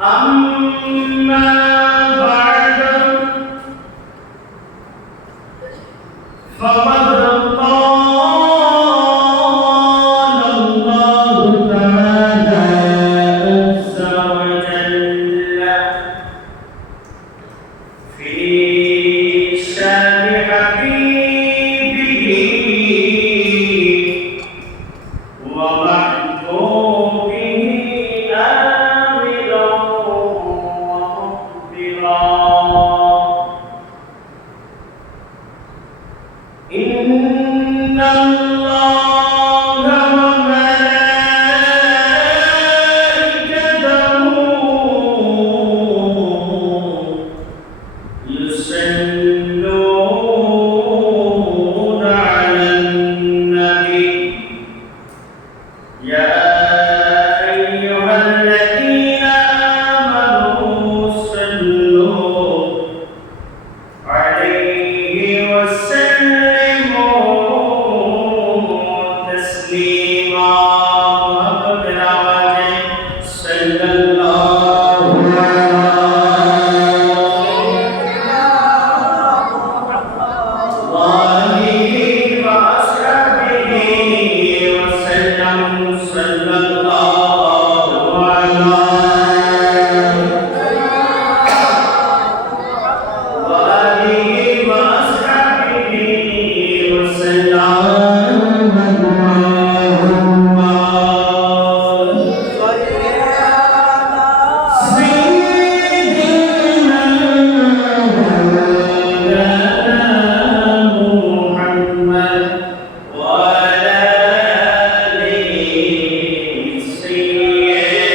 أما بعد فقد قال الله تعالى عز وجل في شان حبيبه ومحبوبه آمرا ومخبرا إن الله وملائكته يصلون على النبي يا أيها الذين آمنوا صلوا عليه وسلموا تسليما صلى الله عليه وأصحابه وسلم صلى الله عليه وأصحابه وسلم اللهم صل على سيدنا محمد وعلى آله سيدنا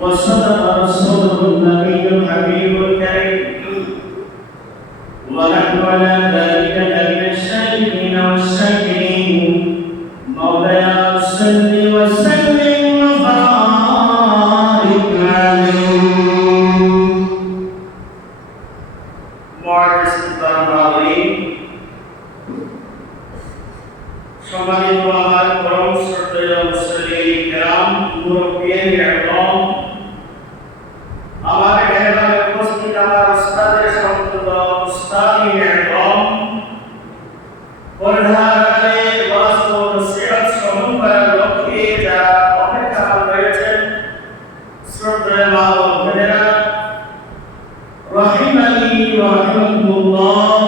وصدق رسوله النبي الحبيب الكريم ونحن على ذلك من الشاهدين والشاكرين সম্মানিত আমার পরম শ্রদ্ধেয় মুসলিম কিরাম, মুরব্বিয়ান ইকরাম, আমার মেহমানে উপস্থিত আমার উস্তাদের সমতুল্য উস্তাদি ইকরাম, পর্দারে ওয়াজ ও নসিহত শ্রবণ করার লক্ষ্যে যারা অপেক্ষামান রয়েছেন, শ্রদ্ধেয় মা ও বোনেরা, রাহিমানি ওয়া রাহিমাকুমুল্লাহ,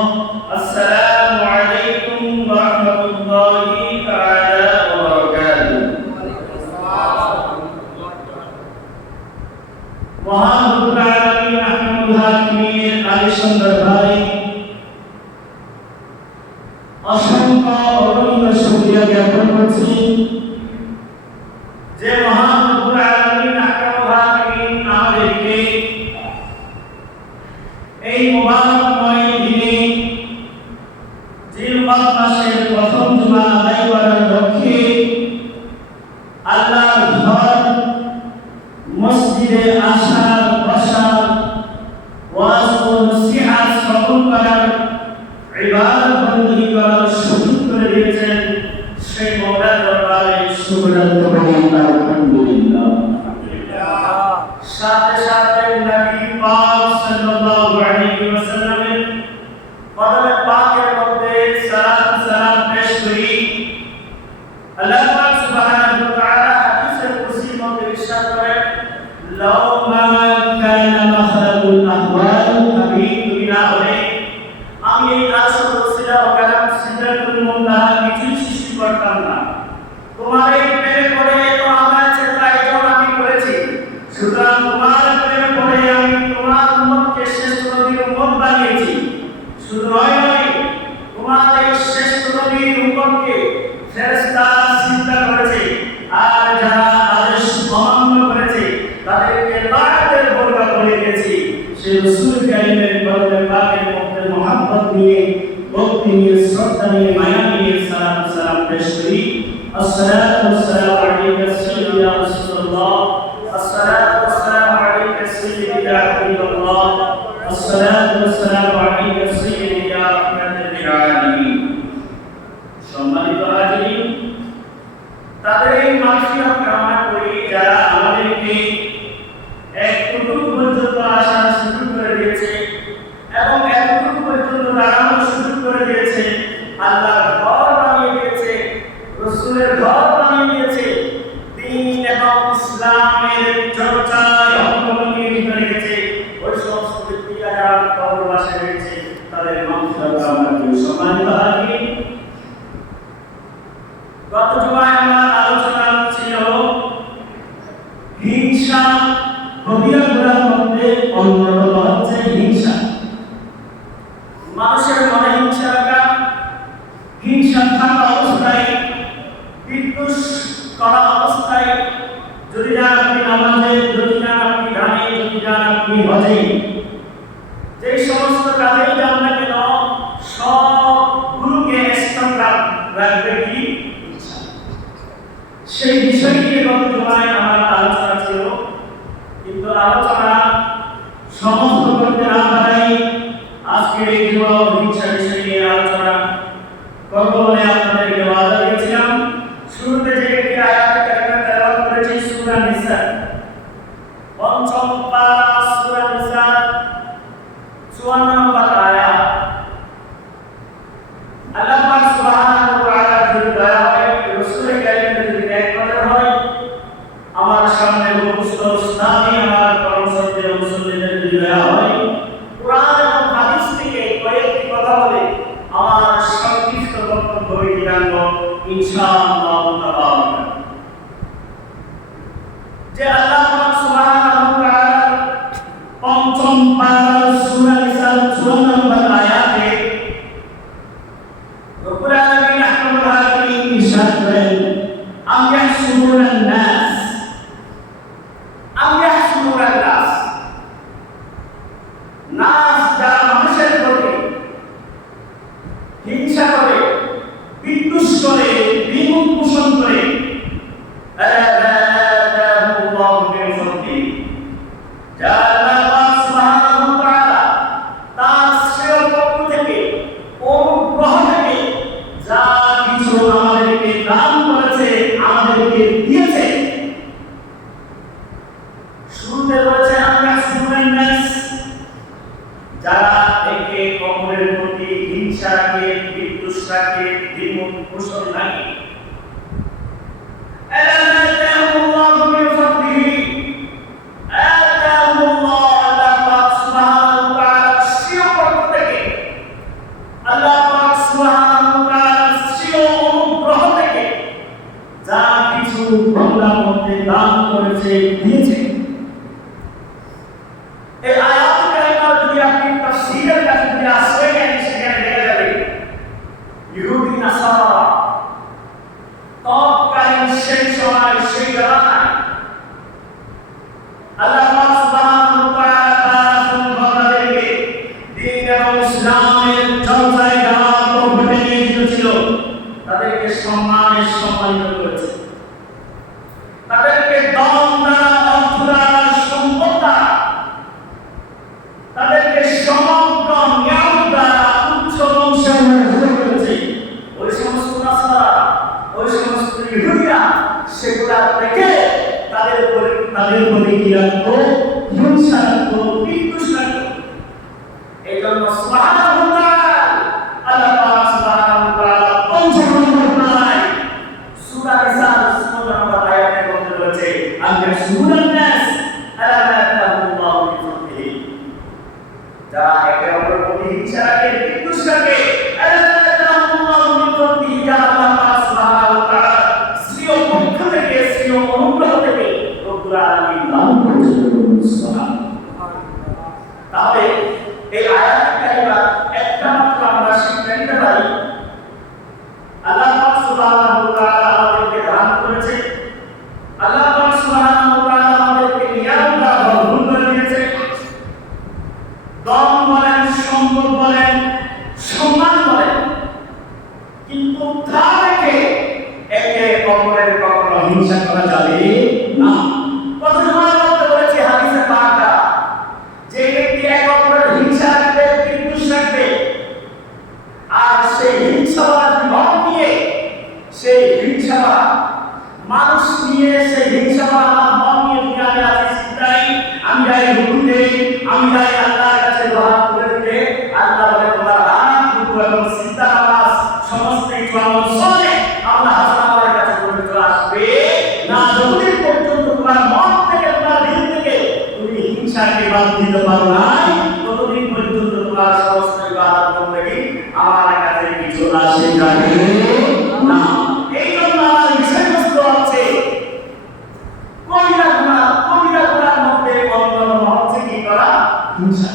আসসালামু আলাইকুম ওয়া রাহমাতুল্লাহি তাআলা ওয়া বারাকাতুহু। মহান রব্বুল আলামিন আহমদুল হাকিমের আলিশান দরবারে অসংখ্য অগণিত শুকরিয়া জ্ঞাপন করছি যে মহান রব্বুল আলামিন আহমদুল হাকিম আমাদেরকে এই মুবারকময় দিনে জিলকদ মাসের প্রথম জুমা আদায় করার লক্ষ্যে আল্লাহর ঘর মসজিদে আসার, বসার, ওয়াজ ও নসিহত শ্রবণ করার, ইবাদত বন্দী করার সুযোগ করে দিয়েছেন। সেই মওলার দরবারে শুকর আদায় করি আলহামদুলিল্লাহ। সাথে সাথে নবী পাক সাল্লাল্লাহু আলাইহি ওয়াসাল্লামের কদমে পাকের মধ্যে সালাত সালাম পেশ করি। আল্লাহ পাক সুবহানাহু ওয়া তাআলা হাদিসের কুরসির মধ্যে ইরশাদ করেন, লাউ মা কানা মাখরাকুল আহওয়াল, নবী তুমি না হলে আমি এই আরশের ওসিলা ও কালাম সিদরাতুল মুনতাহা কিছুই সৃষ্টি করতাম না। তোমার এই প্রেমে পড়ে তো আমার চেষ্টায় যখন আমি করেছি, সুতরাং তোমার প্রেমে পড়ে আমি তোমার উম্মতকে শ্রেষ্ঠ নবীর উম্মত বানিয়েছি। শুধু নয়, তোমার এই শ্রেষ্ঠ নবীর উম্মতকে ফেরেশতারা চিন্তা করেছে, আর যারা আদেশ অমান্য করেছে তাদেরকে লাআতের বরকত করে দিয়েছি। সেই রাসূল কারীমের কদমে পাকের মধ্যে মুহাব্বত নিয়ে, ভক্তি নিয়ে, শ্রদ্ধা নিয়ে, মায়া নিয়ে সালাত সালাম পেশ করি। আসসালাতু ওয়াসসালামু আলাইকা সাইয়্যিদি ইয়া রাসূলুল্লাহ, আসসালাতু ওয়াসসালামু আলাইকা সাইয়্যিদি ইয়া হাবিবাল্লাহ, আসসালাতু ওয়াসসালামু আলাইকা সাইয়্যিদি ইয়া রাহমাতাল লিল আলামিন। সম্মানিত হাজিরিন, তাদের এই মাগফিরাত কামনা করি যারা আমাদেরকে এতটুকু পর্যন্ত আসার সুযোগ করে দিয়েছে এবং এতটুকু পর্যন্ত দাঁড়ানোর সুযোগ করে দিয়েছে। আল্লাহর ঘর বানিয়ে দিয়েছে, রাসূলের ঘর বানিয়ে দিয়েছে, দ্বীন এবং ইসলামের চর্চায় অঙ্গভঙ্গি করে গেছে। ওই সমস্ত ব্যক্তিরা যারা কবরবাসে রয়েছে তাদের মাগফিরাত কামনা করি। সম্মানিত হাজিরিন, গত জুমায় আমার আলোচনা ছিল হিংসা, কবিরা গুনার মধ্যে অন্যতম হচ্ছে হিংসা। মানুষের মনে হিংসা রাখা, হিংসা থাকা অবস্থায়, বিদ্বেষ করা অবস্থায়, যদি যান আপনি নামাজে, যদি যান আপনি গানে, যদি যান আপনি হজে, যে সমস্ত কাজেই যান না কেন সবগুলোকে স্ট্রং রাখবে কি ইচ্ছা। সেই বিষয় নিয়ে গত জুমায় আমার আলোচনা ছিল, কিন্তু আলোচনা সমস্ত করতে না পারাই আজকের এই জুমা হিংসা বিষয় নিয়ে আলোচনা করবো বলে আপনাদেরকে ওয়াদা দিয়েছিলাম। শুরুতে যে একটি আয়াত কারিমা তেলাওয়াত করেছি সূরা নিসা, পঞ্চম পারা সূরা নিসা 54 নম্বর আয়াত। আল্লাহ পাক সুবহানাহু ওয়া তাআলা যদি দয়া হয়, রাসূল কারীমের যদি নেক নজর হয়, আমার সামনে উপস্থিত উস্তাদি আমার পরম শ্রদ্ধেয় মুসল্লিদের যদি দয়া হয়, কুরআন এবং হাদিস থেকে কয়েকটি কথা বলে আমার সংক্ষিপ্ত বক্তব্য জানব ইনশাআল্লাহ তাআলা। যে আল্লাহ পাক সুবহানাহু ওয়া তাআলা পঞ্চম পারা সূরা নিসা 54 নম্বর আয়াতে রব্বুল আলামিন আহমদুল হাকিম ইরশাদ করেন, আম ইয়াহসুবুনান নাস, আম ইয়াহসুবুনান নাস, নাস যারা মানুষের প্রতি হিংসা করে, বিদ্বেষ করে, বিমুখ হিংসা রাখে, বিদ্বেষ রাখে, দ্বিমত পোষণ রাখে। দান করেছে, দিয়েছে। এই আয়াত কারিমা যদি আপনি তাফসীরের কাছে যদি আসেন, সেখানে দেখা যাবে ইহুদি নাসারা তৎকালীন সেই সময় সেই জামানায় আল্লাহ সুবহানাহু ওয়া তাআলা তাদেরকে দ্বীন এবং ইসলামের চর্চায় ঘাটে নিয়ে গিয়েছিল, তাদেরকে সম্মানিত করেছে, তাদেরকে দম দ্বারা, অর্থ দ্বারা, সম্পদ দ্বারা, তাদেরকে সমগ্র নিয়ম দ্বারা উচ্চ বংশে করেছে। ওই সমস্ত নাসারা, ওই সমস্ত ইহুদিরা সেগুলা থেকে তাদের উপরে কি রাখতো? হিংসা রাখতো, বিদ্বেষ রাখতো। এই জন্য সুবহানাহু ওয়া তাআলা, আল্লাহ পাক সুবহানাহু ওয়া তাআলা পঞ্চম নম্বর সূরা নিসার 16 নম্বর আয়াতে বলেছে, আল-ইয়াহসুদুন নাস আলা মা আতাহুল্লাহু মিন ফাদলিহি, যারা একে অপরের প্রতি হিংসা রাখে, বিদ্বেষ রাখে, আলা মা আতাহুল্লাহু মিন ফাদলিহি, আল্লাহ পাক সুবহানাহু ওয়া তাআলা স্বীয় পক্ষ থেকে, স্বীয় অনুগ্রহ থেকে রব্বুল আলামিন দান করেছেন। সুবহানাল্লাহ। তাহলে এই আয়াত কারিমা একটা মাত্র আমরা শিক্ষা নিতে পারি, আল্লাহ পাক সুবহানাহু ওয়া তাআলা আমাদেরকে দান করেছে, আল্লাহ পাক সুবহানাহু ওয়া তাআলা আমাদেরকে নিয়ামত ভরপুর করে দিয়েছে। দম বলেন, সম্পদ বলেন, সম্মান বলেন, কিন্তু তা রেখে একে অপরের কখনো হিংসা করা যাবে না। কতবার বলতে বলেছে হাদিসে পাকটা, যে ব্যক্তি এক অপরের হিংসা রাখবে, বিদ্বেষ রাখবে, আর সেই হিংসাওয়ালা জীবন নিয়ে, সেই হিংসাওয়ালা মানুষ নিয়ে, সেই হিংসাওয়ালা আমার মন নিয়ে দুনিয়াতে আছে চিন্তাই, আমি যাই হুকুমে, আমি যাই আল্লাহর কাছে দোয়া করে দিতে, আল্লাহ বলে তোমার হাত, রুকু এবং সিজদা নামাজ সমস্ত কিছু আমল চলে, আল্লাহ হাসান আমার কাছে পবিত্র আসবে না, যতদিন পর্যন্ত তোমার মন থেকে, তোমার দিল থেকে তুমি হিংসাকে বাদ দিতে পারো নাই, ততদিন পর্যন্ত তোমার সমস্ত ইবাদত বন্দেগী আমার কাছে কিছু আসে যাবে না। এই জন্য আমার বিষয়বস্তু হচ্ছে কবিরা গুনার মধ্যে অন্যতম হচ্ছে কি করা? হিংসা।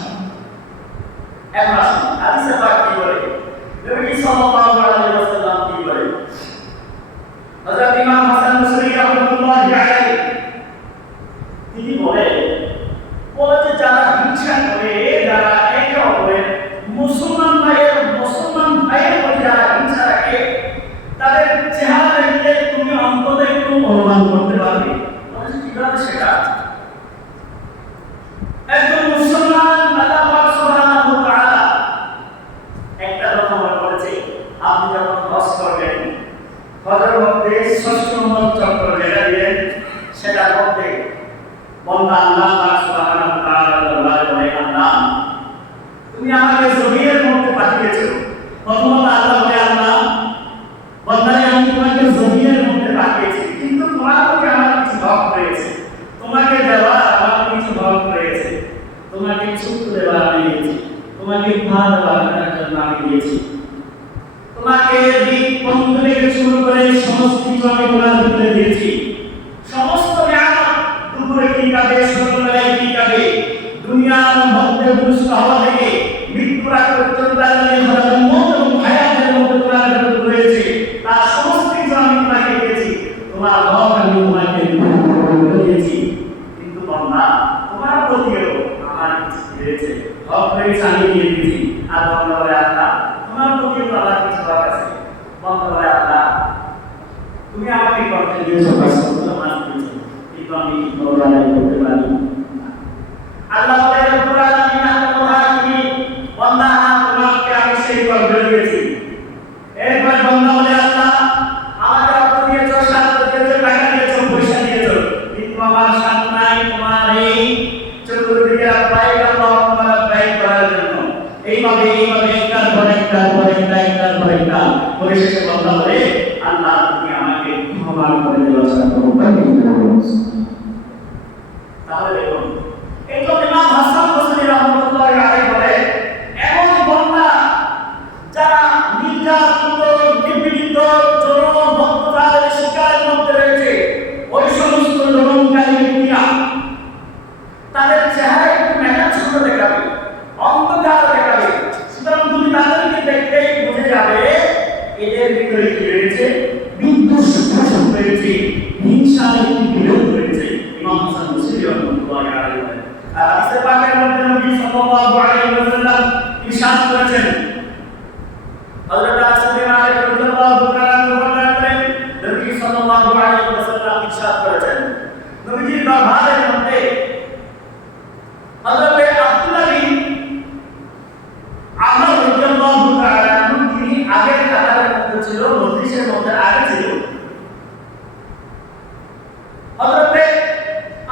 এখন আসুন হাদিসে পাক কি বলে, নবী সাল্লাল্লাহু আলাইহি ওয়াসাল্লাম কি বলে? হযরত ইমাম হাসান বসরি রাহমাতুল্লাহি আলাইহি তিনি বলে যে যারা হিংসা করে, যারা একে অপরের মুসলমান ভাইয়ের প্রতি যারা হিংসা রাখে, তাদের চেহারা দেখলে তুমি অন্তত একটু অনুমান করতে পারবে কিভাবে সেটা। একজন মুসলমান আল্লাহ পাক সুবহানাহু ওয়া তাআলা একটা কথা বলেছে, আপনি যখন হজ করবেন, হজের মধ্যে ৬০ নম্বর চক্র যেটা দিলেন, সেটার মধ্যে বান্দা আল্লাহ পাক সুবহানাহু ওয়া তাআলা বলে, আল্লাহ তুমি আমাকে জমিনের মধ্যে পাঠিয়েছো। প্রথমত আল্লাহ বলে, আল্লাহ বান্দারে আমি তোমাকে জমিনের মধ্যে পাঠিয়েছি, কিন্তু তোমার প্রতি আমার কিছু হক রয়েছে, তোমাকে দেওয়ার আমার কিছু হক রয়েছে, তোমাকে ছুট দেওয়ার আমি দিয়েছি, তোমাকে ঘা দেওয়ার জন্য আমি দিয়েছি, তোমাকে দিক বন্ধ থেকে শুরু করে সমস্ত কিছু আমি তোমার ভিতরে দিয়েছি। সমস্ত নিয়ামত দুপুরে কি কাটে, সকালবেলায় কি কাটে, দুনিয়ার মধ্যে দুষ্ট হওয়া থেকে মৃত্যুর আগ পর্যন্ত মৌত এবং হায়াতের মধ্যে তোমার ভিতরে রয়েছে, তার সমস্ত কিছু আমি তোমাকে দিয়েছি, তোমার হক আমি তোমাকে দিয়েছি। কিন্তু বান্দা তোমার প্রতিও আমার কিছু রয়েছে, হক রয়েছে, আমি দিয়ে দিয়েছি। আর বান্দা বলে, আল্লাহ তোমার প্রতিও আমার কিছু হক আছে। বান্দা বলে, আল্লাহ তুমি আমাকে করতে দিয়েছো, আমার দিয়েছো, কিন্তু আমি কি করতে পারি? আল্লাহ বলে, রব্বুল আলামিন বান্দা তোমাকে আমি সেই করতে দিয়েছি। এরপর বান্দা বলে, আল্লাহ আমাকে অর্থ দিয়েছো, সাহায্য দিয়েছো, টাকা দিয়েছো, পয়সা দিয়েছো, কিন্তু আমার সাথ নাই তোমার এই চতুর্দিকে বাইক আল্লাহ তোমার বাইক করার জন্য। এইভাবে একটার পর একটা পরিশেষে কথা বলে আল্লাহ তুমি আমাকে ক্ষমা করে দেওয়া ছাড়া কোনো উপায় নেই। তাহলে দেখুন এই তো ইমাম হাসান বসরি রাহমাতুল্লাহি আলাইহি বলে এমন বান্দা যারা নির্যাতিত নিপীড়িত জনম ভক্তদের শিকারের মধ্যে রয়েছে, ওই সমস্ত জনমকারী ব্যক্তিরা তাদের চেহারা একটু মেঘাচ্ছন্ন দেখাবে, অন্ধকার দেখাবে। সুতরাং তুমি তাদেরকে দেখলেই বুঝে যাবে এদের ভিতরে কি রয়েছে, বিদ্বেষ রয়েছে, হিংসার একটি বিরোধ রয়েছে। ইমাম হাসান বসরি রাহমাতুল্লাহি আলাইহি বলেন। আর হাদিসে পাকের মধ্যে নবী সাল্লাল্লাহু আলাইহি ওয়াসাল্লাম ইরশাদ করেছেন, হযরত আনাস বিন মালিক রাদিয়াল্লাহু তাআলা বর্ণনা করেন, নবী সাল্লাল্লাহু আলাইহি ওয়াসাল্লাম ইরশাদ করেছেন, নবীজির দরবারের মধ্যে হযরত আব্দুল্লাহ বিন আমর রাদিয়াল্লাহু তাআলা তিনি আগের কাতারের মধ্যে ছিল, মজলিসের মধ্যে আগে ছিল। হযরত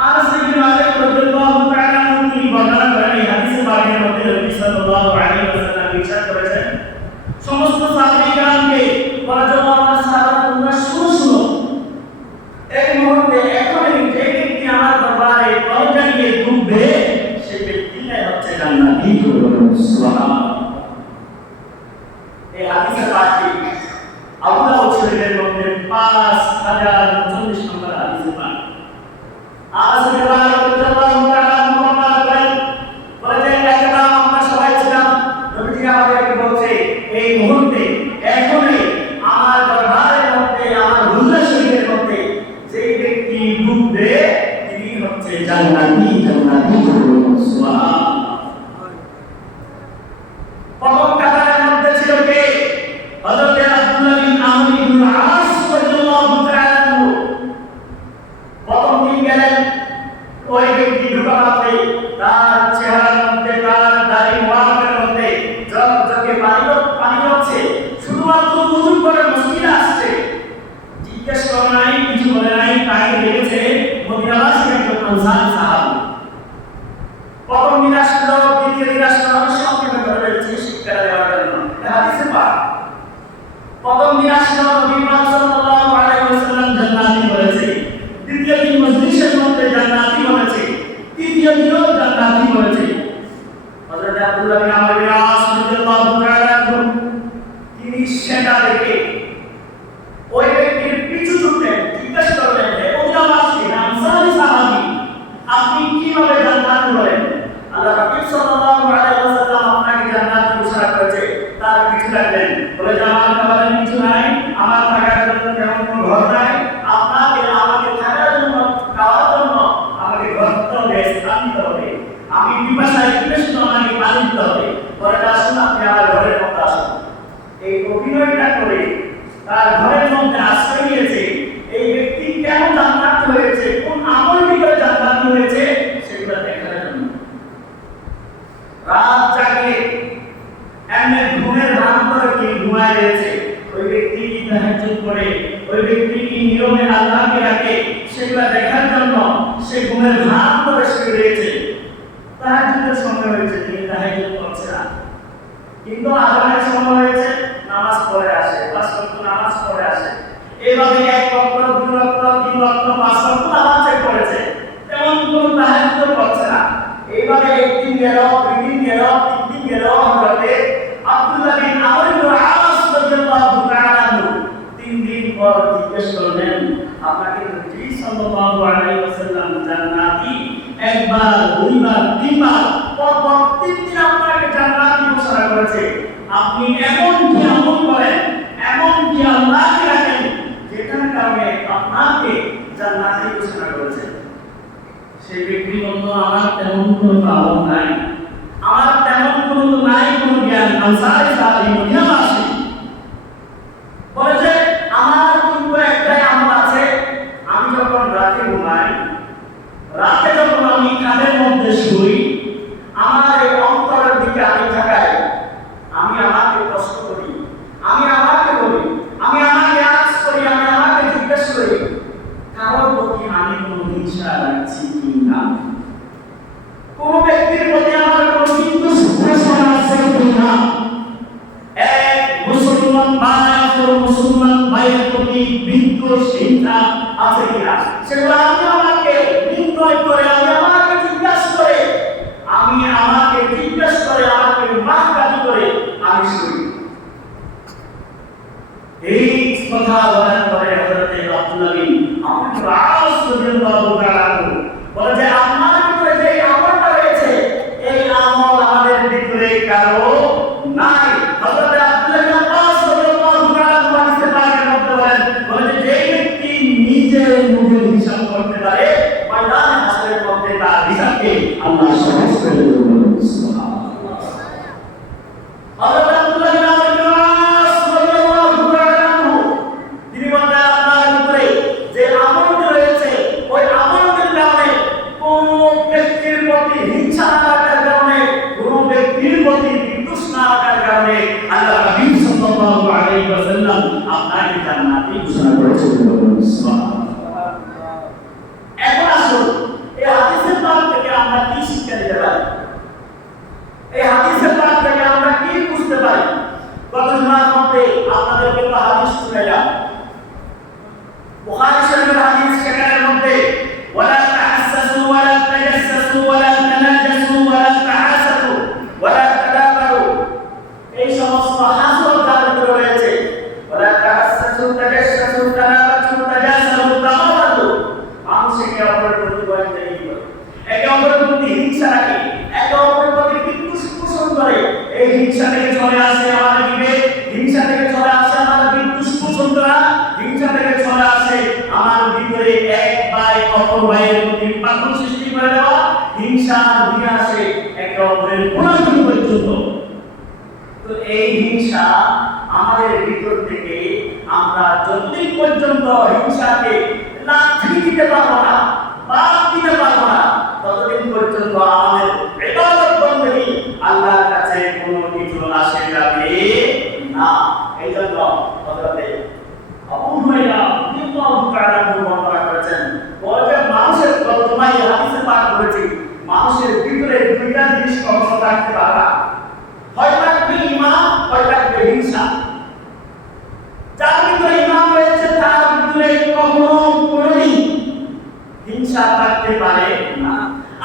আনাস বিন মালিক রাদিয়াল্লাহু তাআলা তিনি বর্ণনা করেন, এই হাদিসে পাকের মধ্যে নবী সাল্লাল্লাহু আলাইহি ওয়াসাল্লাম ইরশাদ করেছেন, সমস্ত সাহাবীগণকে বলা জন্য আমার সাহাবা তোমরা শুনো, এই মুহূর্তে এখনই যে ব্যক্তি আমার দরবারে দরজা নিয়ে ঢুকবে সেই ব্যক্তিটাই হচ্ছে জান্নাতি। সুবহানাল্লাহ। এই হাদিসে পাকটি আবু দাউদ শরীফের মধ্যে 5039 নম্বর হাদিসে পাক। আনাস বিন মালিক রাদিয়াল্লাহু তাআলা বর্ণনা করেন, বলে যে একদা আমরা সবাই ছিলাম, নবীজি আমাদেরকে বলছে এই মুহূর্তে এখনই আমার দরবারের মধ্যে আমার হুজুর শরীফের মধ্যে যে ব্যক্তি ঢুকবে তিনি হচ্ছে জান্নাতি। সুবহানাল্লাহ। প্রথম কাতারের মধ্যে ছিল কে? হযরত আব্দুল্লাহ বিন আমর ইবনে আস রাদিয়াল্লাহু তাআলা। প্রথম দিন গেলেন, ওই ব্যক্তি ঢোকা মাত্রই তার চেহারার মধ্যে, তার দাড়ি মোবারকের মধ্যে ঝকঝকে পানি হচ্ছে। শুধুমাত্র ওযু করে মসজিদে আসছে, জিজ্ঞেস করে নাই, কিছু বলে নাই, তাকে দেখেছে মদিনাবাসী একজন আনসারী সাহাবী। প্রথম দিন আসলো, দ্বিতীয় দিন আসলো, সঙ্গে করে ফেলছে শিক্ষা দেওয়ার জন্য। হাদিসে পাক প্রথম দিন আসলো, নবী পাক সাল্লাল্লাহু আলাইহি ওয়াসাল্লাম জান্নাতি বলেছে, দ্বিতীয় দিন মজলিসের মধ্যে জান্নাতি বলেছে, তৃতীয় দিনও জান্নাতি বলেছে। হযরত আব্দুল্লাহ বিন আমর বিন আস রাদিয়াল্লাহু তাআলা তিনি সেটা দেখে ওই ব্যক্তির পিছু ছুটলেন, জিজ্ঞাসা করলেন, হে মদিনাবাসী আনসারী সাহাবী, আপনি কিভাবে জান্নাতি বলেন? আল্লাহ রাসূল সাল্লাল্লাহু আলাইহি ওয়াসাল্লাম আপনাকে জান্নাতি ঘোষণা করেছে। তার পিছু লাগলেন, বলে যে আমার খাবারের কিছু নাই, আমার থাকার জন্য তেমন কোনো ঘর নাই, আমাকে থাকার জন্য, খাওয়ার জন্য আমাকে ঘর দিতে হবে, স্থান দিতে হবে, আমি পিপাসায় তৃষ্ণ, আমাকে পানি দিতে হবে। পরে আসুন আপনি আমার ঘরের মধ্যে আসুন। এই অভিনয়টা করে তার ঘরের মধ্যে আশ্রয় নিয়েছে। এই ব্যক্তি কেন জান্নাতি হয়েছে, কোন আমলটি করে জান্নাতি হয়েছে সেগুলো দেখার জন্য রাত জাগে এমনি ঘুমের ভান করে কি ঘুমায় রয়েছে। ওই ব্যক্তি কি তাহাজ্জুদ করে, ওই ব্যক্তি কি নিয়মে আল্লাহকে রাখে সেগুলো দেখার জন্য সে ঘুমের ভান করে শুয়ে রয়েছে। তাহাজ্জুদের সময় হয়েছে, তিনি তাহাজ্জুদ করছে না, কিন্তু আজানের সময় হয়েছে, নামাজ পড়ে আসে, 5 ওয়াক্ত নামাজ পড়ে আসে। এইভাবে 1 ওয়াক্ত, 2 ওয়াক্ত, 3 ওয়াক্ত, 5 ওয়াক্ত নামাজ পড়েছে, তেমন কোনো তাহাজ্জুদ করছে না। এইভাবে একদিন গেল, 2 দিন গেল, 3 দিন গেল। হযরতে আব্দুল্লাহ বিন আমর ইবনে আস রাদিয়াল্লাহু তাআলা 3 দিন পর জিজ্ঞেস করলেন, আপনাকে নবী সাল্লাল্লাহু আলাইহি ওয়াসাল্লাম জান্নাতি একবার, দুইবার, তিনবার, পরপর 3 দিন আপনাকে জান্নাতি ঘোষণা করেছে, আপনি এমন কি আমল করেন, এমন কি আল্লাহকে রাখেন যেটার কারণে আপনাকে জান্নাতি ঘোষণা করেছে? সেই ব্যক্তি বলল, আমার তেমন কোনো আমল নাই, আমার তেমন কোনো নাই, কোনো জ্ঞান। আনসারী সাহাবী মদিনাবাসী বলে যে আমার কিন্তু একটাই আমল আছে, আমি যখন রাতে ঘুমাই, রাতে যখন আমি কাঁধের মধ্যে শুই, আমার এই অন্তরের দিকে আমি তাকাই, আমি আমাকে প্রশ্ন করি, আমি আমাকে বলি, আমি আমাকে আজ করি, আমি আমাকে জিজ্ঞেস করি, কারোর প্রতি আমি কোনো হিংসা রাখছি কি না, কোন ব্যক্তির প্রতি আমার কোনো বিদ্বেষ আছে কি না। এক মুসলমান ভাই কোনো মুসলমান ভাইয়ের প্রতি বিদ্বেষ হিংসা আছে কিনা সেগুলো আমি আমাকে নির্ণয় করে আমাকে জিজ্ঞাসা করে আমাকে মাফকারি করে আমি শুনি। এই কথা বলার পরে হযরত আব্দুল্লাহ বিন আমর ইবনে আস রাদিয়াল্লাহু তাআলা বলে যে আমার ভিতরে যে আমলটা রয়েছে এই আমল আমাদের ভিতরে কারো নাই। হযরত আব্দুল্লাহ বিন আব্বাস রাদিয়াল্লাহু তাআলা হাদিসে পাকের মধ্যে বলেন যে ব্যক্তি নিজে নিজের হিসাব করতে পারে ময়দানে হাসরের মধ্যে তার হিসাবকে আল্লাহ সহজ করে দেবেন। সুবহানাল্লাহ। হযরত আব্দুল্লাহ বিন আমর ইবনে আস রাদিয়াল্লাহু তাআলা তিনি বলেন আপনার ভিতরে যে আমলটা রয়েছে ওই আমলের কারণে কোন ব্যক্তির প্রতি হিংসা না থাকার কারণে কোন ব্যক্তির প্রতি বিদ্বেষ না থাকার কারণে আল্লাহ নবী সাল্লাল্লাহু আলাইহি ওয়াসাল্লাম আপনাকে জান্নাতি ঘোষণা করেছেন। সুবহানাল্লাহ। এখন আসুন এই হাদিসের পাক থেকে আমরা কি শিক্ষা নিতে পারি? এই হাদিসের পাক থেকে আমরা কি বুঝতে পারি? গত জুমার মধ্যে আপনাদেরকে একটা হাদিস শুনাইলাম, বুখারী শরীফের হাদিস, সেখানের মধ্যে ওয়ালা তাহাসসু ওয়ালা তাজাসসু ওয়ালা তানাজাসু ওয়ালা তাহাসাদু ওয়ালা তাদাবারু, এই সমস্ত হাসর যার ভিতরে রয়েছে ওয়ালা তাহাসসু তাজাসসু তানাজাসু তাজাসালু তামারাদু, মানুষ একে অপরের প্রতি ভয় নেই, একে অপরের প্রতি হিংসা রাখে, একে অপরের প্রতি বিদ্বেষ পোষণ করে। এই হিংসা থেকে চলে আসে আমাদের বিভেদ, হিংসা থেকে চলে আসে আমাদের বিদ্বেষ পোষণ করা, হিংসা থেকে চলে আসে আমার ভিতরে এক ভাই অপর ভাইয়ের প্রতি পাগল সৃষ্টি করে দেওয়া, হিংসা দিয়ে আসে একে অপরের গুণাগুণ পর্যন্ত। তো এই হিংসা আমাদের ভিতর থেকে আমরা যতদিন পর্যন্ত হিংসাকে লাথি দিতে পারবো না, বাদ দিতে পারবো না, ততদিন পর্যন্ত আমাদের ইবাদত বন্দেগী আল্লাহর কাছে কোনো কিছু আসে যাবে না। এই জন্য হযরত আবু হুরায়রা রাদিয়াল্লাহু তাআলা বর্ণনা করেছেন, বলে মানুষের তোমার এই হাদিসে পাঠ করেছি, মানুষের ভিতরে দুইটা জিনিস কখনো থাকতে পারে না, হয় থাকবে ঈমান, হয় থাকবে হিংসা। যার ভিতরে ঈমান রয়েছে তার ভিতরে কখনো কোনোদিন হিংসা থাকতে পারে না,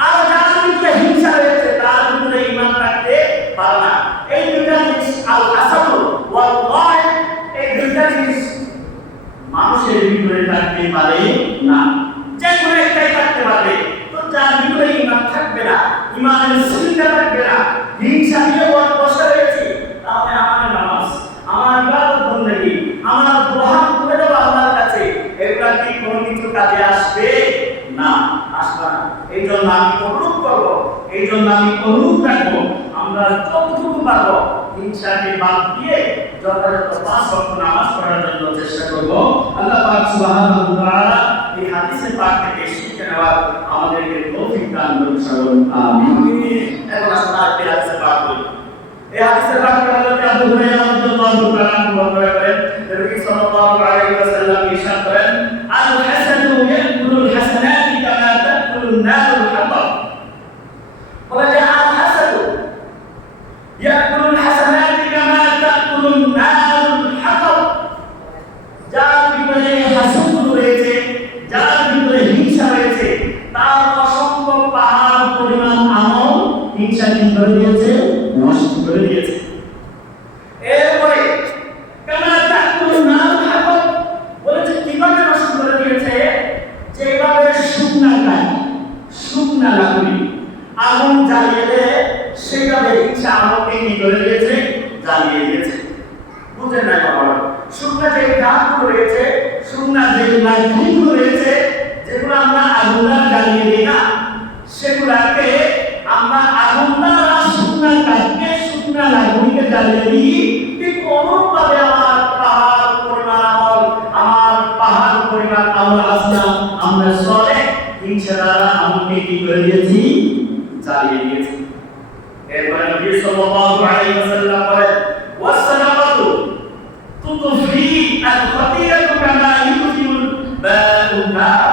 আর যার ভিতরে হিংসা রয়েছে তার ভিতরে ঈমান থাকতে পারে না। এই দুইটা জিনিস আল হাসাদু ওয়াল গায়ব, এই দুইটা জিনিস মানুষের ভিতরে থাকতে পারে না, যে কোনো একটাই থাকতে পারে। তো যার ভিতরে ঈমান থাকবে না, ঈমানের সিলটা থাকবে না, হিংসা নিয়ে বসে রয়েছে, তাহলে আমার নামাজ, আমার ইবাদত বন্দেগী, আমার দোয়া করে দেব আল্লাহর কাছে, এগুলা কি কোনো কিছু কাজে আসবে না, আসবে না। এই জন্য আমি অনুরোধ করবো, এই জন্য আমি অনুরোধ রাখবো, আমরা যতটুকু পারবো হিংসাকে বাদ দিয়ে যথাযথ 5 ওয়াক্ত নামাজ পড়ার জন্য চেষ্টা করব। আল্লাহ পাক সুবহানাহু ওয়া তাআলা এই হাদিসের পাক থেকে শিক্ষা নেওয়ার আমাদেরকে তৌফিক দান করুন। আমিন। এখন আসুন আরেকটি হাদিসের পাক করি। এই হাদিসের পাক হযরত আবু হুরায়রা রাদিয়াল্লাহু তাআলা বর্ণনা করেন, নবী সাল্লাল্লাহু আলাইহি ওয়াসাল্লাম ইরশাদ করেন, আল হাসাদু ইয়াকুলুল হাসানাতি কামা তাকুলুন নারুল হাতাব। বলে যে আল হাসাদু ইয়াকুলুল হাসানাতি কামা তাকুলুন নারুল হাতাব, যার ভিতরে হাসদ রয়েছে, যার ভিতরে হিংসা রয়েছে, তার অসংখ্য পাহাড় পরিমাণ আমল হিংসা কি করে দিয়েছে, নষ্ট করে দিয়েছে। এরপরে কামা তাকুলুন নারুল হাতাব বলেছে কিভাবে নষ্ট করে দিয়েছে, যেভাবে শুকনা লাকড়ি আগুন জ্বালিয়ে দেয় সেভাবে হিংসা আমলকে কি করে দিয়েছে, জ্বালিয়ে দিয়েছে। বুঝেন না বাবা, শুকনা যে গাছগুলো রয়েছে, শুকনা যে লাকড়িগুলো রয়েছে, যেগুলো আমরা আগুন দ্বারা জ্বালিয়ে দিই না, সেগুলাকে আমরা আগুন দ্বারা শুকনা কাঠকে, শুকনা লাকড়িকে জ্বালিয়ে দিই। ঠিক অনুরূপভাবে আমার পাহাড় পরিমাণ আমল আসনা আমরা সলে হিংসা দ্বারা আমলকে কি করে দিয়েছি, জ্বালিয়ে দিয়েছি। এরপরে নবী সাল্লাল্লাহু আলাইহি ওয়াসাল্লাম বলেন, ওয়াসসালামাতু তুতফি আল খাতিয়াতু কামা ইউতিউল বাউন নার।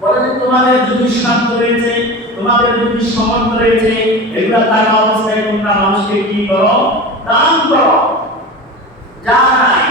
বলেন তোমাদের যদি শান্ত রয়েছে, তোমাদের যদি সমর্থ রয়েছে, এগুলা থাকা অবস্থায় তোমরা মানুষকে কি করো, দান করো। যা নাই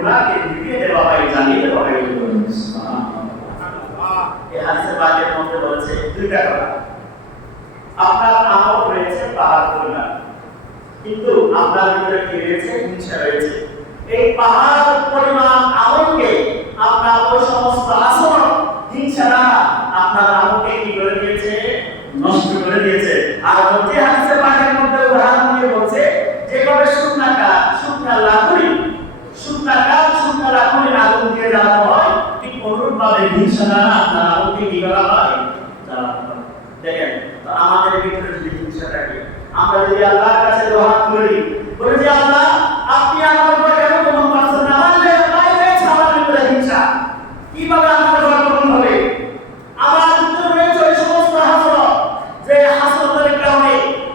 গুনাহকে মিটিয়ে দেওয়া হয়, জানিয়ে দেওয়া হয়। এই হাদিসের বাক্যের মধ্যে বলেছে দুইটা কথা। আপনার আমল রয়েছে পাহাড় পরিমাণ, কিন্তু আপনার ভিতরে কি রয়েছে? হিংসা রয়েছে। এই পাহাড় পরিমাণ আমলকে আপনার ওই সমস্ত আচরণ, হিংসারা আপনার আমলকে কি করে দিয়েছে? নষ্ট করে দিয়েছে। আর যে হাদিসের বাক্যের মধ্যে উদাহরণ দিয়ে বলছে যেভাবে শুকনা লাকড়ি আগুন দিয়ে জ্বালানো হয়, ঠিক অনুরূপ ভাবে হিংসারা আপনার আমলকে কি করা হয়? দেখেন, তো আমাদের ভিতরে যদি হিংসা থাকে, আমরা যদি আল্লাহর কাছে দোয়া করি, বলি যে আল্লাহ আপনি আমার উপর কেন কবুল করছেন না? আমার রয়েছে আমার ভিতরে হিংসা, কিভাবে আমার উপর কবুল হবে? আমার ভিতরে রয়েছে ওই সমস্ত হাসরত, যে হাসরতের কারণে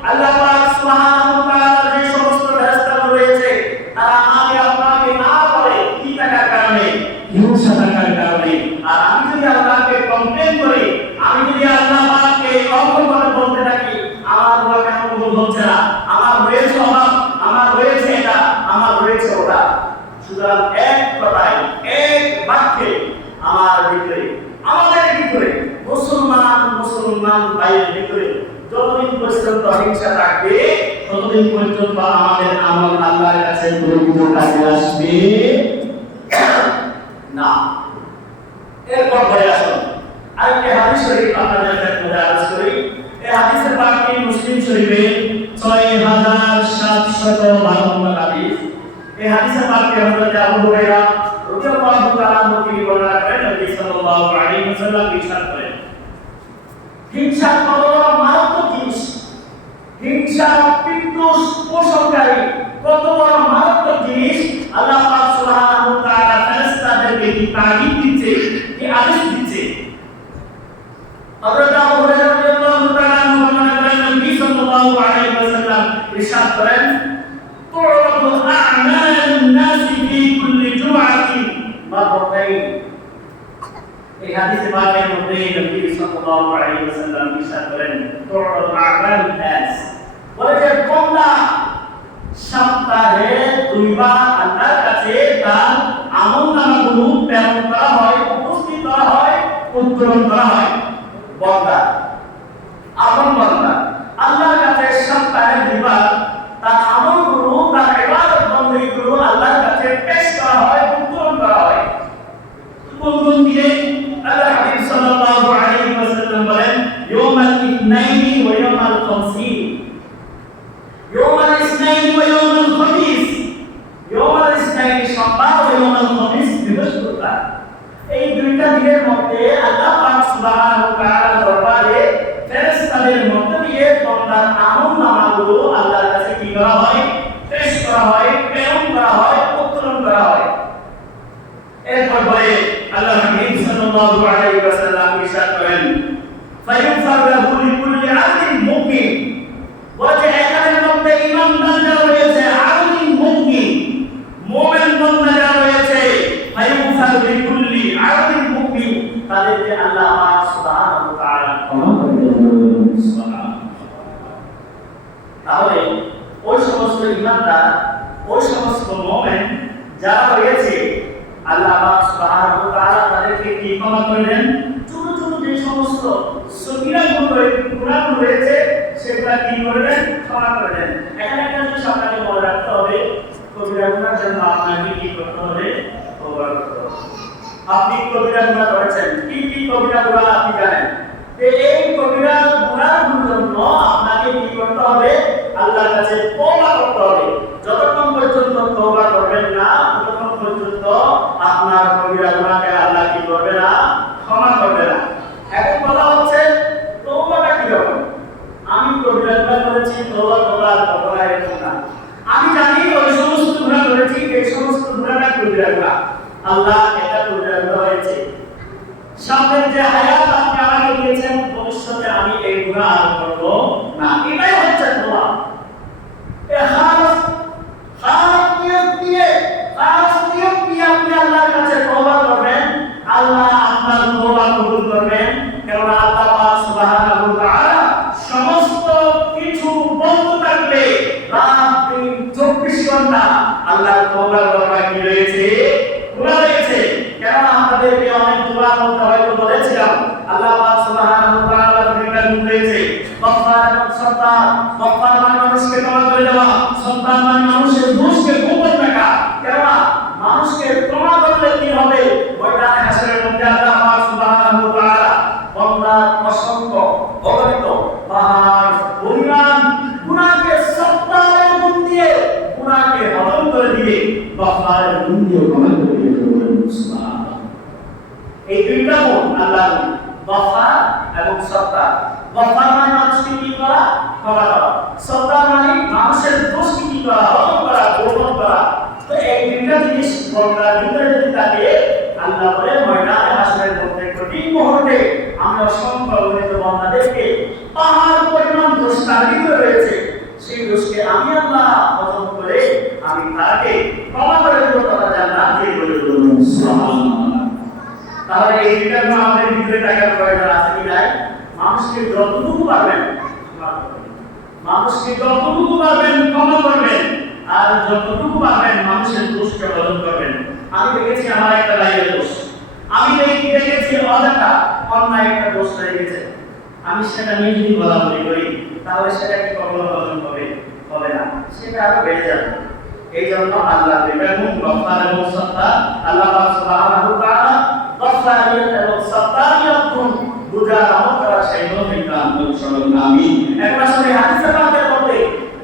আল্লাহ পাক সুবহানাহু ওয়া তাআলা যে সমস্ত ফেরেশতাগুলো রয়েছে তারা আমাকে আপনাকে না বলে কি থাকার কারণে? হিংসা থাকার কারণে। আর আমি যদি আল্লাহকে কমপ্লেইন করি, আমি যদি আল্লাহ পাককে অকল্পনা বলতে থাকি, আমার দোয়া কেন কবুল হচ্ছে না? আমার রয়েছে অভাব, আমার রয়েছে এটা, আমার রয়েছে ওটা। সুতরাং এক কথায়, এক বাক্যে আমার ভিতরে, আমাদের ভিতরে, মুসলমান ভাইয়ের ভিতরে যতদিন পর্যন্ত হিংসা থাকবে, ততদিন পর্যন্ত আমাদের আমল আল্লাহর কাছে গ্রহণযোগ্য কাজে আসবে না। এরপর বলে আসুন আরেকটি হাদিস শরীফ আপনাদের সামনে আলোচনা করি। এই হাদিসের বাক্যে মুসলিম শরীফে 6712 নম্বর হাদিস। এই হাদিসের বাক্যে হযরত আবু হুরায়রা রাদিয়াল্লাহু তাআলা থেকে বর্ণনা করেন, নবী সাল্লাল্লাহু আলাইহি ওয়াসাল্লাম ইরশাদ করেন, হিংসা কত বড় মারাত্মক জিনিস, হিংসা বিদ্বেষ পোষণকারী কত বড় মারাত্মক জিনিস। আল্লাহ পাক সুবহানাহু ওয়া তাআলা ফেরেশতাদেরকে কি তাগিদ দিচ্ছে, কি আদেশ দিচ্ছে। হযরত আবু হুরায়রা রাদিয়াল্লাহু তাআলা বর্ণনা করেন, নবী সাল্লাল্লাহু আলাইহি ওয়াসাল্লাম ইরশাদ করেন, তু'রাদু আ'মালুন নাসি ফি কুল্লি জুমআতিন মাররাতাইন। এই হাদিসে বাক্যের মধ্যে নবী সাল্লাল্লাহু আলাইহি ওয়াসাল্লাম ইরশাদ করেন, তু'রাদু আ'মালুন নাস, বলে যে বান্দা সপ্তাহে দুইবার আল্লাহর কাছে তার আমলনামাগুলো প্রেরণ করা হয়, উপস্থিত করা হয়, উত্তোলন করা হয়। বান্দা আল্লাহর কাছে সপ্তাহে দুইবার তার আমলগুলো, তার ইবাদত বন্দেগীগুলো আল্লাহর কাছে পেশ করা হয়, উত্তোলন করা হয়। কোন দিনে? আল্লাহ হাবিব সাল্লাল্লাহু আলাইহি ওয়াসাল্লাম বলেন, ইয়াউমাল ইথনাইনি ওয়া ইয়াউমাল খামসিন, ইয়াউমাল ইসনাইনি ওয়া ইয়াউমাল খামিস, ইয়াউমাল ইসনাইনি সোমবার ওয়া ইয়াউমাল খামিস বৃহস্পতিবার। এই দুইটা দিনের মধ্যে আল্লাহ পাক সুবহানাহু ওয়া তাআলার দরবারে ফেরেশতাদের মধ্য দিয়ে বান্দার আমলনামাগুলো আল্লাহর কাছে কি করা হয়? পেশ করা হয়, প্রেরণ করা হয়, উত্তোলন করা হয়। এরপর বলে আল্লাহ হাবিব সাল্লাল্লাহু আলাইহি ওয়াসাল্লাম ইরশাদ করেন, ফায়ুগফার লাহু লিকুল্লি আবদিন মুমিন, বলে এখানের মধ্যে ঈমানদার যারা রয়েছে, আবদিন মুমিন, মুমিন বান্দা যারা রয়েছে, ফায়ুগফার লিকুল্লি আবদিন মুমিন, তাদেরকে আল্লাহ পাক সুবহানাহু ওয়া তাআলা ক্ষমা করে দেবেন। সুবহানাল্লাহ। তাহলে ওই সমস্ত ঈমানদার, ওই সমস্ত মুমিন যারা রয়েছে, আল্লাহ পাক সুবহানাহু ওয়া তাআলা তাদেরকে কি ক্ষমা করে দেন? ছোট ছোট যে সমস্ত গুনাহগুলো রয়েছে সেগুলো কি করে দেন? ক্ষমা করে দেন। এখানে একটা জিনিস আপনাকে মনে রাখতে হবে, কবিরা গুনাহের জন্য আপনাকে কি করতে হবে? তওবা করতে হবে। আপনি কবিরা গুনাহ করেছেন, কি কি কবিরা গুনাহ আপনি জানেন? এই কবিরা গুনাহগুলোর জন্য আপনাকে কি করতে হবে? আল্লাহর কাছে তওবা করতে হবে। যতক্ষণ পর্যন্ত তওবা করবেন না, ততক্ষণ পর্যন্ত আপনার কবিরা গুনাহকে আল্লাহ কি করবে না? ক্ষমা করবে না। এখন কথা হচ্ছে তওবাটা কি রকম? আমি কবিরা গুনাহ করেছি, তওবা এরকম না। আমি জানি ওই সমস্ত গুনাহ করেছি, এই সমস্ত গুনাহটা কবিরা গুনাহ। আল্লাহ এটা কবিরা গুনাহ হয়েছে। সামনের যে হায়াত আপনি আমাকে দিয়েছেন, ভবিষ্যতে আমি এই গুনাহ আর করব না। এটাই হচ্ছে তওবা। আপনি আল্লাহর কাছে তওবা করবেন, আল্লাহ আপনার তওবা কবুল করবেন। কারণ আল্লাহ পাক সুবহানাহু ওয়া তাআলা সমস্ত কিছু বন্ধ থাকলে রাত দিন 24 ঘন্টা আল্লাহর তওবার দরবারে কি রয়েছে? আপনাদেরকে অনেক দোয়ার মধ্যে হয়তো বলেছিলাম আল্লাহ পাক সুবহানাহু ওয়া তাআলা দুইটা গুণ রয়েছে, গফফার এবং সত্তার। গফফার মানে মানুষকে ক্ষমা করে দেওয়া, সত্তার মানে মানুষের দোষকে গোপন রাখা। কেননা মানুষকে ক্ষমা করলে কি হবে, ময়দানে হাসরের মধ্যে আল্লাহ পাক সুবহানাহু ওয়া তাআলা বান্দার অসংখ্য অগণিত পাহাড় পরিমাণ গুনাহকে সত্তারের গুণ দিয়ে গুনাহকে হজম করে দিবে, গফফারের গুণ দিয়ে ক্ষমা করে দিবে। সুবহানাল্লাহ। এই দুইটা গুণ আল্লাহর, গফফার এবং সত্তার। গফফার মানে মানুষকে কি করা, ক্ষমা করা। সত্তার মানে মানুষের দোষকে কি করা, হজম করা, গোপন করা। তো এই দুইটা জিনিস বান্দার ভিতরে যদি থাকে, আল্লাহ বলে ময়দানে হাসরের মধ্যে কঠিন মুহূর্তে আমি অসংখ্য অগণিত বান্দাদেরকে পাহাড় পরিমাণ দোষ তার ভিতরে রয়েছে, সেই দোষকে আমি আল্লাহ হজম করে আমি তাকে ক্ষমা করে দেব, তারা জান্নাত দিয়ে বলে দেব। সুবহানাল্লাহ। তাহলে এই দুইটা গুণ আমাদের ভিতরে থাকার প্রয়োজন আছে কি নাই? মানুষকে যতটুকু পারবেন ক্ষমা করবেন, মানুষকে যতটুকু পারবেন ক্ষমা করবেন, আর যতটুকু পারবেন মানুষের দোষকে হজম করবেন। আমি দেখেছি আমার একটা লাইফের দোষ, আমি দেখেছি অযথা অন্যায় একটা দোষ হয়ে গেছে, আমি সেটা নিয়ে যদি বলাবলি করি তাহলে সেটা কি কখনো হজম হবে? হবে না, সেটা আরো বেড়ে যাবে। এই জন্য আল্লাহ দুইটা গুণ, গফফার এবং সত্তার, আল্লাহ পাক সুবহানাহু ওয়া তাআলা গফফারিয়ত এবং সত্তারিয়ত গুণ বুঝার আমল করার সেই তৌফিক দান করুন। আমিন। একবার শুনে হাদিসে পাকের মধ্যে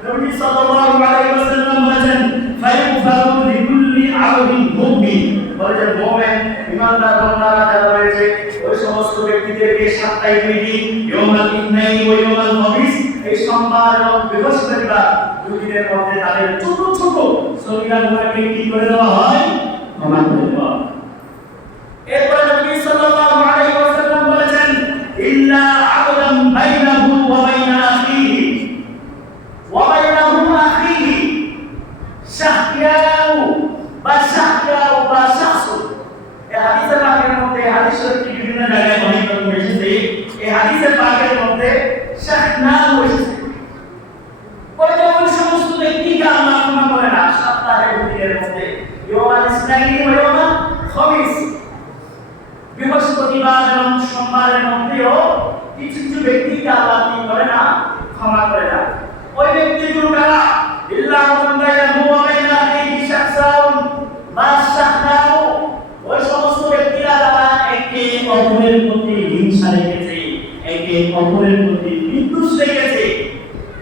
নবী সাল্লাল্লাহু আলাইহি ওয়াসাল্লাম বলেছেন, ফায়ুফারু লিকুল্লি আবদিন মুমিন, বলেছেন মুমিন ঈমানদার বান্দারা যারা রয়েছে ওই সমস্ত ব্যক্তিদেরকে সাতটাই দিন, ইয়াউমাল ইথনাইন ওয়া ইয়াউমাল খামিস, এই সোমবার এবং বৃহস্পতিবার দুই দিনের মধ্যে তাদের ছোট ছোট সগীরা গুনাহকে কি করে দেওয়া হয়? ক্ষমা করে দেওয়া। এরপরে নবী সাল্লাল্লাহু আলাইহি ওয়াসাল্লাম বলেছেন, ইল্লা আবদান বাইনাহু ওয়া বাইনা আখিহি ওয়া বাইনাহু আখিহি শাহইয়াউ বা শাহইয়াউ বা শাহসু। এই হাদিসের পাকের মধ্যে, হাদিস শরীফে বিভিন্ন জায়গায় অনেক রকম এসেছে, এই হাদিসের পাকের মধ্যে শাহনাউ এসেছে। ওই সমস্ত ব্যক্তিকে আল্লাহ ক্ষমা করে না সপ্তাহের দিনের মধ্যে, ইয়াউমাল ইসনাইনি ওয়া ইয়াউমাল খামিস, বৃহস্পতিবার এবং সোমবারের মধ্যেও কিছু কিছু ব্যক্তিকে আল্লাহ কি করে না, ক্ষমা করে না। ওই ব্যক্তিগুলো কারা? ইল্লা মান বাইনাহু ওয়া বাইনা আখিহি শাহসাউন বা শাহনাউ, ওই সমস্ত ব্যক্তিরা যারা একে অপরের প্রতি হিংসা রেখেছে, একে অপরের প্রতি বিদ্বেষ রেখেছে,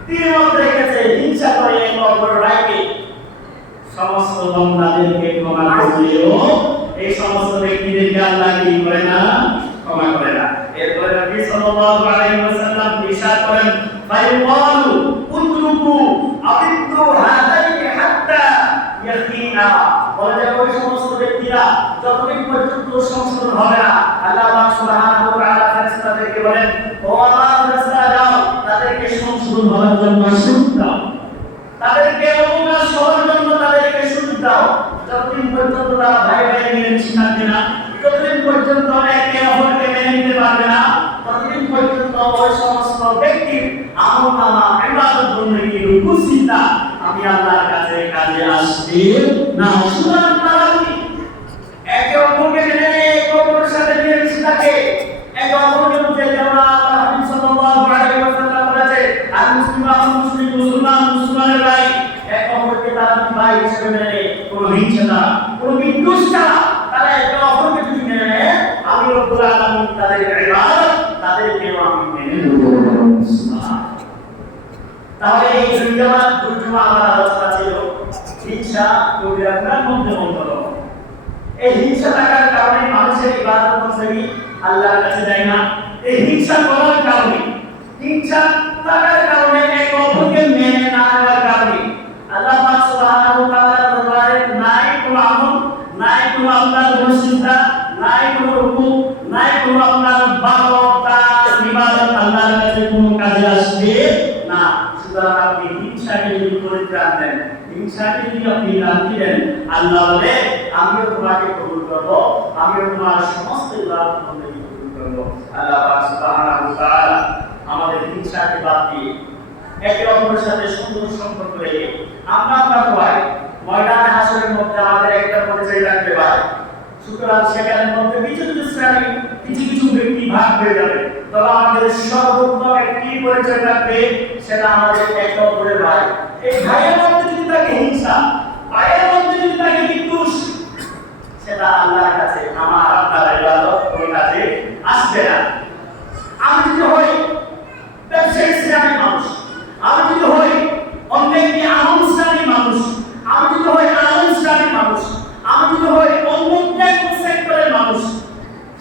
দ্বিমত রেখেছে, হিংসা করে একে অপরের রাইকে, সমস্ত বান্দাদেরকে ক্ষমা করলেও এই সমস্ত ব্যক্তিদেরকে আল্লাহ কি করে না, ক্ষমা করে না। এরপরে নবী সাল্লাল্লাহু আলাইহি ওয়াসাল্লাম ইরশাদ করেন, ফায়ুকালু উতরুকু আবিদু হাদাইনি হাত্তা ইয়াকিনা, বলে ওই সমস্ত ব্যক্তিরা যতদিন পর্যন্ত সংশোধন হবে না, আল্লাহ পাক সুবহানাহু ওয়া তাআলা ফেরেশতাদেরকে বলেন, ও আমার ফেরেশতা যাও তাদেরকে সংশোধন হওয়ার জন্য সুযোগ দাও, তাদেরকে অনুমোদন সবার জন্য তাদেরকে সুযোগ দাও। যতদিন পর্যন্ত তারা ভাই ভাই মিলেমিশে থাকবে না, যতদিন পর্যন্ত একে অপরকে মেনে নিতে পারবে না, ততদিন পর্যন্ত ওই সমস্ত ব্যক্তির আমলনামা ইবাদত বন্দেগী রুকু সিজদা আমি আল্লাহর কাছে কাজে আসবে না। সুতরাং তারা যদি একে অপরকে মেনে নিয়ে একে অপরের সাথে মিলেমিশে থাকে, একে অপরকে বুঝে, যেমন আল্লাহ হাবিব সাল্লাল্লাহু আলাইহি ওয়াসাল্লাম বলেছে, আর মুসলমান মুসলমানের ভাই, এক অপরকে তারা ভাই হিসেবে মেনে নেয়, কোনো হিংসা না, কোনো বিদ্বেষ না, তারা একে অপরকে যদি মেনে নেয়, আমি রব্বুল আলামিন তাদের ইবাদত তাদেরকেও আমি মেনে নেব। তাহলে এই দুর্জমা আমার আলোচনা ছিল হিংসা কবিরা গুনাহের মধ্যে অন্তর্গত। এই হিংসা থাকার কারণে মানুষের ইবাদত বন্দেগী আল্লাহর কাছে যায় না। এই হিংসা করার কারণে, হিংসা থাকার কারণে, এক অপরকে মেনে না নেওয়ার কারণে আল্লাহ পাক সুবহানাহু ওয়া তাআলার দরবারে নাই কোনো আমল, নাই কোনো আল্লাহর মসজিদা, নাই কোনো রুকু, নাই কোনো আল্লাহর বান্দা ইবাদত আল্লাহর কাছে কোনো কাজে আসবে না। সুতরাং আপনি হিংসাকে যদি পরিত্রাণ দেন, হিংসাকে যদি আপনি রাখি দেন, আল্লাহ বলে আমিও তোমাকে কবুল করব, আমিও তোমার সমস্ত ইবাদত বন্দেগী কবুল করব। আল্লাহ পাক সুবহানাহু ওয়া তাআলা আমাদের হিংসাকে বাদ দিয়ে একে অপরের সাথে সুন্দর সম্পর্ক রেখে আমরা ভাই ময়দানে হাসরের মধ্যে আমাদের একটা পরিচয় রাখতে পারি। সুতরাং সেখানের মধ্যে কিছু কিছু শ্রেণী কিছু কিছু ব্যক্তি ভাগ হয়ে যাবে, তবে আমাদের সর্বোত্তম একটি পরিচয় থাকবে, সেটা আমাদের একে অপরের ভাই। এই ভাইয়ের মধ্যে যদি থাকে হিংসা, ভাইয়ের মধ্যে যদি থাকে বিদ্বেষ, সেটা আল্লাহর কাছে আমার আপনার ইবাদত কোন কাজে আসবে না। আমি যদি হই ব্যবসায়ী শ্রেণীর মানুষ, আমি যদি হই অন্য একটি আহম শ্রেণীর মানুষ, আমি যদি হই আলম শ্রেণীর মানুষ, আমি যদি হই অন্য একটি সেক্টরের মানুষ,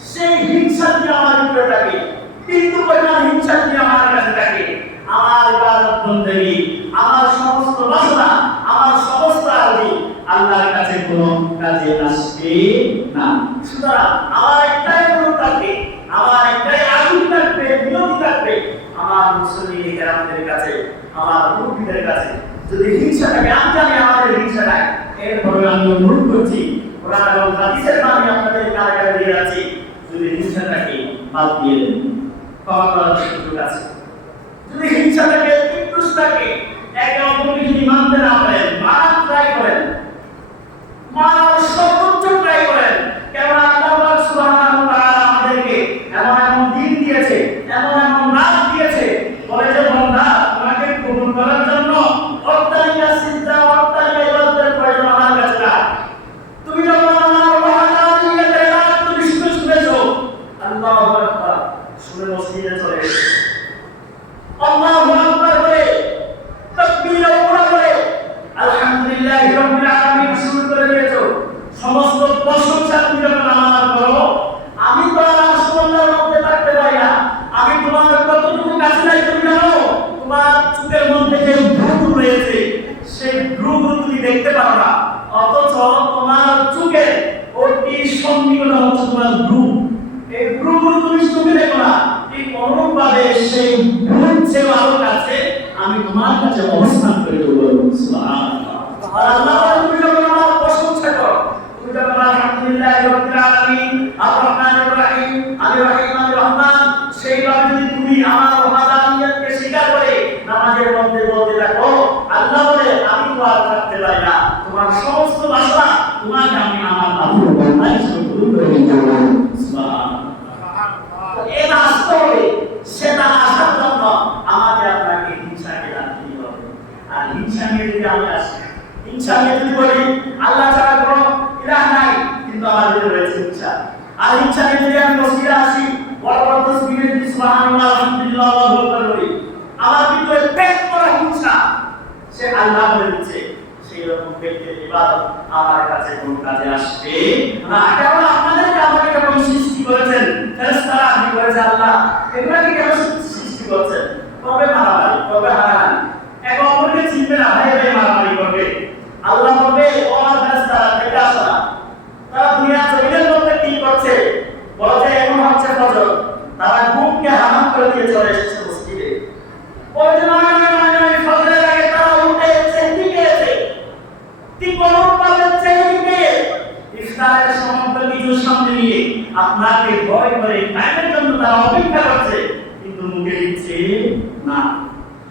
সেই হিংসা যদি আমার ভিতরে থাকে, কিন্তু পরিমাণ হিংসা যদি আমার কাছে থাকে, আমার ইবাদত বন্দেগী, আমার সমস্ত বাসনা, আমার সমস্ত আরজি আল্লাহর কাছে কোনো কাজে আসবে না। সুতরাং আমার একটাই অনুরোধ থাকবে, আমার একটাই আগ্রহ থাকবে, বিনতি থাকবে আমার মুসলিম কেরামদের কাছে, আমার মুরব্বিদের কাছে, যদি হিংসা থাকে, আমি জানি আমাদের হিংসা নাই, এরপরে আমি অনুরোধ করছি, কোরআন এবং হাদিসের বাণী আপনাদের কাছে দিয়ে আছি, যদি হিংসা থাকে বাদ দিয়ে দেন, ক্ষমা করার সুযোগ আছে। যদি হিংসা থাকে, বিদ্বেষ থাকে, একে অপরকে যদি মানতে না পারেন, মারার ট্রাই করেন, মারার সর্বোচ্চ ট্রাই করেন, কেননা আল্লাহ সুবহানাহু ওয়া তাআলা আমাদেরকে এমন এমন দিন দিয়েছে, এমন এমন রাত দিয়েছে, বলে যে বান্দা তোমাকে কবুল করার জন্য অত্যাধিক চিন্তা, অত্যাধিক ইবাদতের প্রয়োজন আমার কাছে না। তুমি যখন আমার ওয়াহদানিয়তের রাত তুমি শুনেছো, আল্লাহু আকবার শুনে মসজিদে চলে এসেছো, আল্লাহু আকবার বলে তাকবীর ওরা বলে আলহামদুলিল্লাহি রাব্বিল আলামিন শুরু করে দিয়েছো, সমস্ত প্রশংসা তুমি যখন আমার করো, আমি তো আর সুবহানাল্লাহর মধ্যে থাকতে পারি না। আমি তোমার কতটুকু কাছে নাই তুমি জানো? তোমার চোখের মধ্যে যে ভ্রু রয়েছে, সেই ভ্রু তুমি দেখতে পারো না, অথচ তোমার চোখে অতি সন্নিকট হচ্ছে তোমার ভ্রু, এই ভ্রু তুমি চোখে দেখো না, ঠিক অনুরূপভাবে সেই ভ্রুর চেয়ে আরো কাছে আমি তোমার কাছে অবস্থান করে দেবো। সুবহানাল্লাহ। আর আল্লাহ তুমি যখন আমার প্রশংসা করো, তুমি যখন আলহামদুলিল্লাহি রাব্বিল আলামিন আর রহমানির রহিম আর রহিমানির রহমান, সেইভাবে যদি তুমি আমার ওয়াহদানিয়তকে স্বীকার করে নামাজের মধ্যে বলতে থাকো, আল্লাহ বলে আমি তো আর থাকতে পারি না, তোমার সমস্ত বাসনা তোমাকে আমি আমার আল্লাহর বান্দাই হিসেবে কবুল করে নিব। সুবহানাল্লাহ। এটা আসতে হবে, সেটা আসার জন্য আমাকে আপনাকে হিংসাকে রাখতে হবে। আর হিংসা নিয়ে যদি আমি আসি, হিংসা নিয়ে যদি বলি আল্লাহ ছাড়া কোনো ইলাহ নাই, কিন্তু আমাদের রয়েছে হিংসা। আর হিংসা নিয়ে যদি আমি মসজিদে আসি, বড় বড় তাসবিহ দিই, সুবহানাল্লাহ, আলহামদুলিল্লাহ, আল্লাহু আকবার বলি, আমার ভিতরে পেট করা হিংসা সে আল্লাহ বলে দিচ্ছে, সেই রকম ব্যক্তির ইবাদত আমার কাছে কোন কাজে আসবে না। কেবল আপনাদেরকে আমাকে কেবল সৃষ্টি করেছেন, ফেরেশতারা আপনি করেছে আল্লাহ, এগুলাকে কেন সৃষ্টি করেছেন? কবে মারামারি, কবে হারাহারি, এক অপরকে চিনবে না, ভাই ভাই মারামারি করবে। আল্লাহ বলবে ও আমার ফেরেশতারা দেখে আসো না, তারা দুনিয়া জমিনের মধ্যে কি করছে, বলে যে এখন হচ্ছে ফজর, তারা ঘুমকে হারাম করে দিয়ে চলে এসেছে মসজিদে, বলে যে নয় নয় নয় নয়, ফজরের আগে তারা উঠে চেহারি গিয়েছে, ঠিক অনুরূপভাবে চেহারি গিয়ে ইফতারের সময় নিজের সামনে নিয়ে আপনাকে ভয় করে টাইমের জন্য তারা অপেক্ষা করছে, কিন্তু মুখে দিচ্ছে না।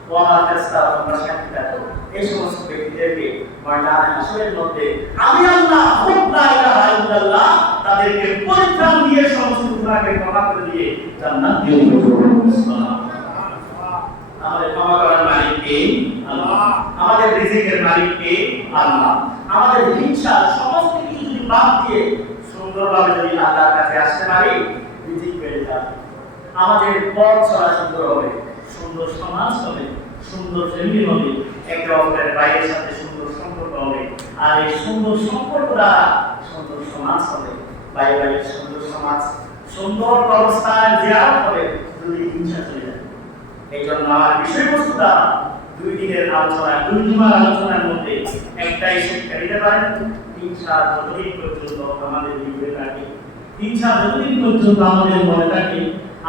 ও আমার ফেরেশতারা তোমরা সাক্ষী থাকো, এই সমস্ত ব্যক্তিদেরকে ময়দানে হাসরের মধ্যে আমি আল্লাহ লা ইলাহা ইল্লাল্লাহ তাদেরকে পরিত্রাণ দিয়ে সমস্ত গুনাহকে ক্ষমা করে দিয়ে জান্নাত দিয়ে দেব। সুবহানাল্লাহ। আমাদের ক্ষমা করার মালিক কে? আল্লাহ। আমাদের রিজিকের মালিক কে? আল্লাহ। আমাদের হিংসা সমস্ত কিছু যদি বাদ দিয়ে সুন্দরভাবে যদি আল্লাহর কাছে আসতে পারি, রিজিক বেড়ে যাবে, আমাদের পথ চলা সুন্দর হবে, সুন্দর সমাজ হবে, সুন্দর ফ্যামিলি হবে, একে অপরের ভাইয়ের সাথে সুন্দর সম্পর্ক হবে, আর এই সুন্দর সম্পর্ক দ্বারা সুন্দর সমাজ হবে, ভাই ভাইয়ের সুন্দর সমাজ, সুন্দর অবস্থায় জিয়ারত হবে যদি হিংসা চলে যায়। এই জন্য আমার বিষয়বস্তু দ্বারা দুই দিনের আলোচনা, দুই জুমার আলোচনার মধ্যে একটাই শিক্ষা দিতে পারেন, হিংসা যতদিন পর্যন্ত আমাদের ভিতরে থাকে, হিংসা যতদিন পর্যন্ত আমাদের মনে থাকে,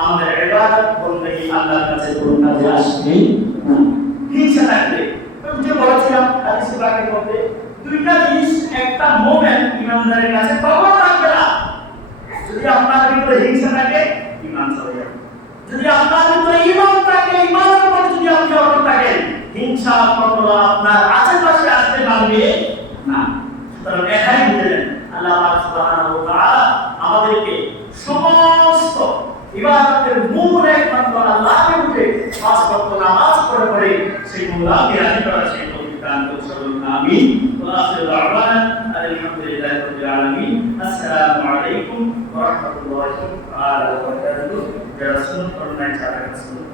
আমাদের ইবাদত বন্দেগী আল্লাহর কাছে কোনো কাজে আসবে না। হিংসা থাকলে আমি যে বলেছিলাম হাদিসে পাকের মধ্যে দুইটা জিনিস, একটা মোমেন্ট ইমানদারের কাছে কখনো থাকবে না। যদি আপনার ভিতরে হিংসা থাকে, ঈমান চলে যাবে। যদি আপনার ভিতরে ঈমান থাকে, ঈমানের প্রতি যদি আপনি অটল থাকেন, হিংসা কখনো আপনার আশেপাশে আসতে পারবে না। সুতরাং এটাই বুঝলেন আল্লাহ সুবহানাহু ওয়া তাআলা নামাজ পড়ে সেই মওলাকে রাজি করার সেই তৌফিক দান করুন সকল আমিন ওয়া আখিরু দাওয়ানা আলহামদুলিল্লাহি রাব্বিল আলামিন আসসালামু আলাইকুম ওয়া রাহমাতুল্লাহি ওয়া বারাকাতুহু যারা সুন্নাত পড়েন তারা